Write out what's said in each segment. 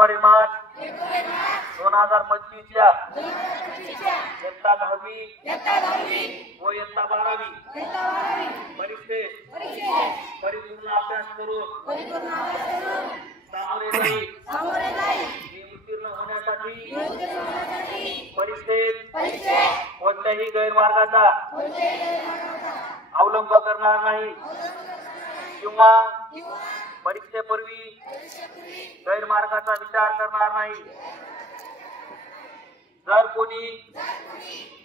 February March 2025 च्या इयत्ता 10वी व इयत्ता 12वी परीक्षेत परिपूर्ण अभ्यास करून सामोरे जाईल उत्तीर्ण होण्यासाठी परीक्षेत कोणत्याही गैरमार्गाचा अवलंब करणार नाही किंवा परीक्षेपूर्वी गैरमार्गाचा विचार करणार नाही। जर कोणी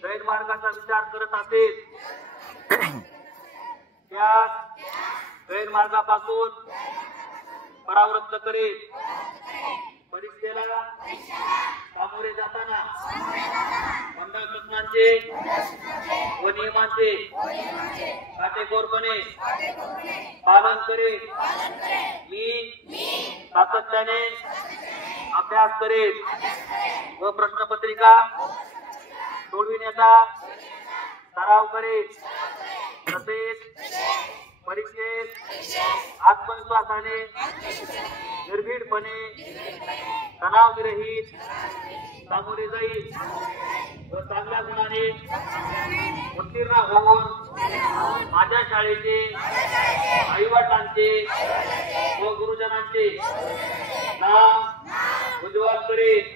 गैरमार्गाचा विचार करत असेल त्या गैरमार्गापासून परावृत्त करेल। परीक्षेला सामोरे जाताना मंडळ सूचनांचे व नियमांचे काटेकोरपणे पालन करेल। मी सातत्याने अभ्यास करेल व प्रश्नपत्रिका सोडविण्याचा सराव करेल। तसेच परीक्षेत आत्मविश्वासाने निर्भीडपणे तणावविरहित सामोरे जाईल व चांगल्या गुणाने उत्तीर्ण होऊन माझ्या शाळेचे आईवडिलांचे व गुरुजनांचे नाव उज्ज्वल करेल।